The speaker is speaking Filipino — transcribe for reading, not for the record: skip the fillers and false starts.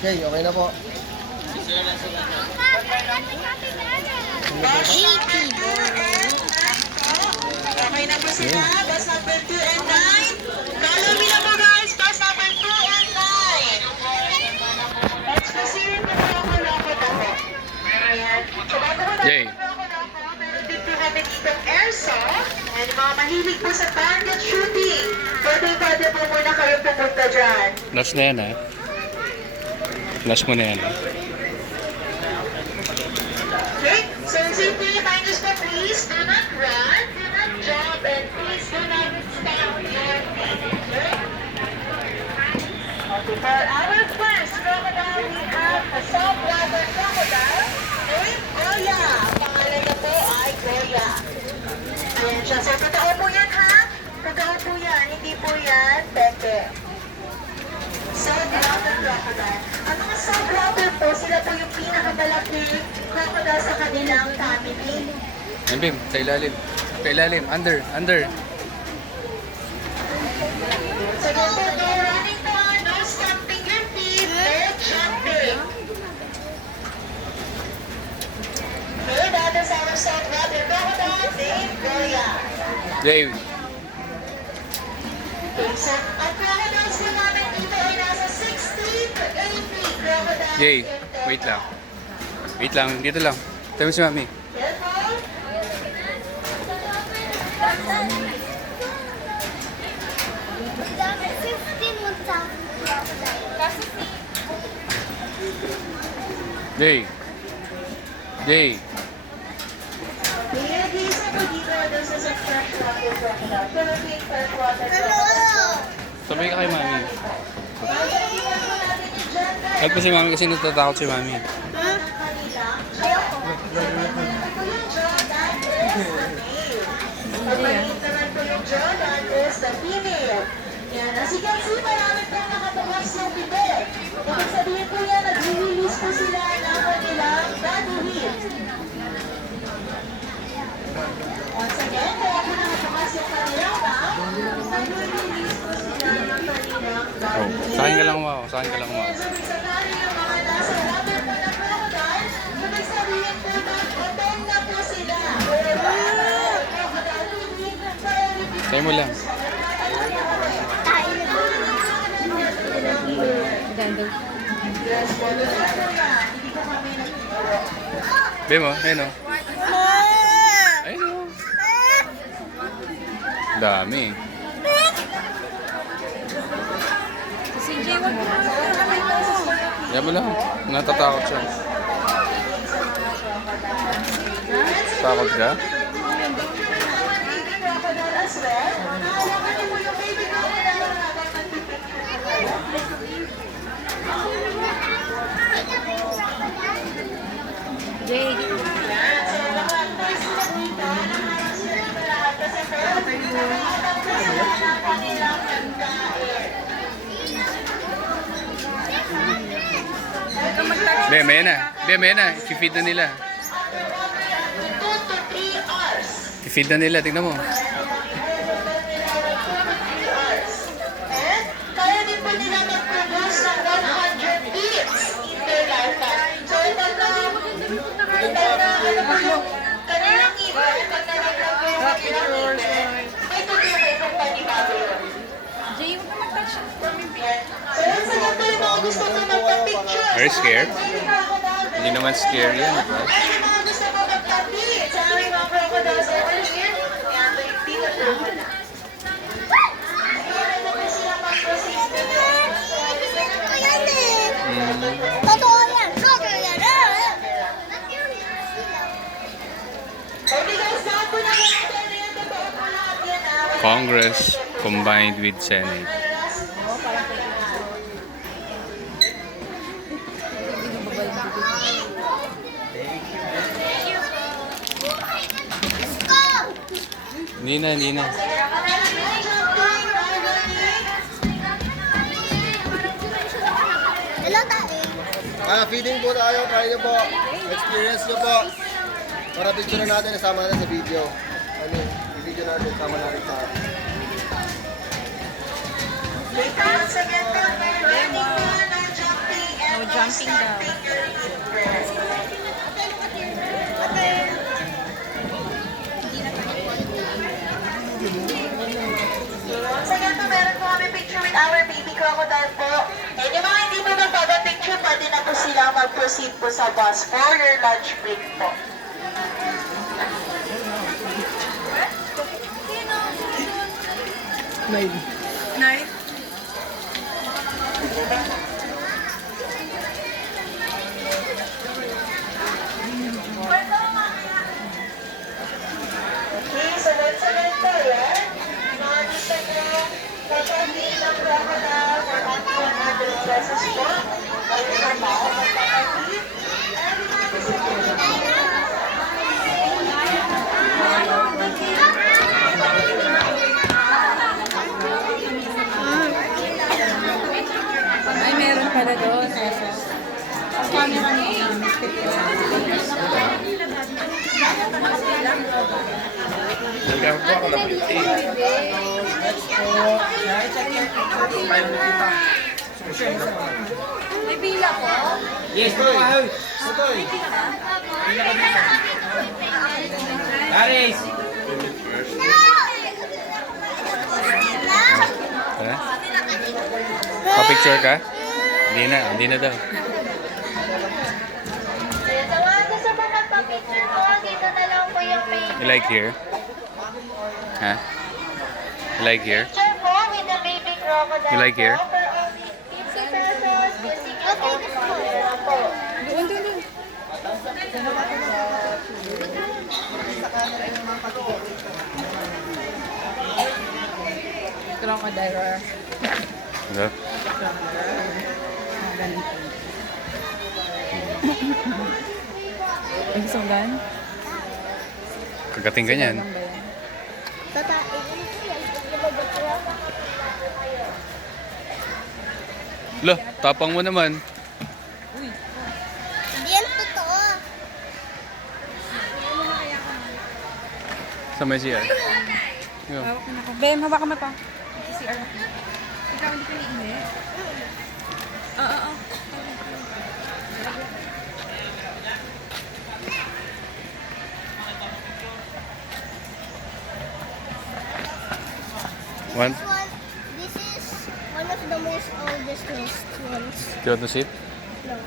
Okay, okay na po. Okay na po sila. Bus number 2 and 9. Follow me na po guys. Bus number 2 and 9. Let's proceed to Loko-Loko na po. Ayan. So bago ko na Jay. Loko-Loko, meron din po kami dito airsoft. And mga mahilig po sa target shooting. Pwede po muna kayo pumunta dyan. Last na yan ha. Last mo na yan. Okay? So safety reminders po please. Do not run. Do not jump. And please do not stamp your feet. Okay? Okay, for our first crocodile, we have a saltwater crocodile named Goya. Pangalan na po ay Goya. Ayan siya. So, totoo po yan, ha? Totoo po yan. Hindi po yan peke. Saltwater crocodile. Ang mga saltwater po, sila po yung pinakamalaking crocodile sa kanilang family. Yan, Bim. Sa ilalim. Sa ilalim. Under. Under. So, ganito po, running to, no stamping your feet, no jumping. Okay, that is our saltwater crocodile named Goya. Jay. Okay, so, ang crocodiles po namin dito ay nasa 60 to 80 crocodiles. Jay. in total. Wait lang. Wait lang. Dito lang. Tayo mo si Mami. Careful. Jay. Jay. Pinag-iisa po dito, this is a freshwater crocodile. Philippine freshwater crocodile. Sabay ka kay Mami. Pagkakita po natin yung gender. Help mo si Mami kasi natatakot si Mami. Ng kanilang jaw. Ito po yung jaw, that is the male. Pag maliit naman po yung jaw, that is the female. Yan. As you can see, marami pong nakatukas yung bibig. Ibig sabihin po yan, nag-release po sila ng kanilang body heat. Once again, kaya po nakatukas yung kanilang mouth, nag-release po sila ng kanilang body Oh. heat. Sa akin ka lang umaw. Sa akin ka lang umaw. So, ibig sabihin yung mga nasa water po ng crocodile, ibig sabihin po na open na po sila. Tayo mo lang. Bim mo. Ayun o. Ayun o. Dami. Yan mo lang. Natatakot siya. Takot ka? Jay. Bim, ayan na. Bim, ayan na. I-feed na nila. 2 to 3 hours. I-feed na nila. Tingnan mo. And kaya din po nila mag-produce ng 100 hits in their lifetime. So ito na, ano po yung kanilang ibon, pag nalaglag po yung kanilang ibon, may tutulay kung panibago yun. Jay, huwag ka mag-touch. So yun sa ganito yung mga gusto ko magpa-picture. Are you scared? Hindi naman scary yan. Ay, yung mga gusto ko magpa-picture sa aming mga crocodiles over here. Yan, ito yung dito na ako na. Kaya na po sila mag-proceed to Totoo yan. Totoo yan. Okay guys, lahat po na natin yan. Totoo po lahat yan. Congress combined with Senate. Hindi na, hindi na. Hello, Tati. Feeding po tayo. Try nyo po. Experience nyo po. Para picture natin, nasama natin sa video. Ano, i-video natin, sama natin sa... Once again po, no jumping and no Jumping daw. Sa ganito, meron po kami picture with our baby crocodile po. And yung mga hindi po magpapapicture, pwede na po sila mag-proceed po sa bus for your lunch break po. Night. Okay, so once again po, yan. Makikita nyo, kapag-in ng crocodile for up to 100 pesos po. Kayo na po, magpapagin. Ay, meron pala doon. Camera niya. Nagkakaw po ako ng 50. May bila po. Yes, boy. Boy. Aris! Ha? Pa-picture ka? Hindi na daw. Ayan, sa mga gusto po magpa-picture po, dito na lang po yung page. You like here? Ha? You like here? Picture po with the baby crocodile You like here? po for only 50 pesos. Kasi po. Doon, doon, doon. Crocodile. Hello? Ay, isang gan? Kagating ka niyan. Lang ba yan? Lo, tapang mo naman. Hindi yan totoo. Sa may CR. Yo. Hawak na ako. Bem, hawakan mo pa. CR. Ikaw hindi ka niinit? Oo. One. This is one of the most oldest ones. Do you want to sit? No.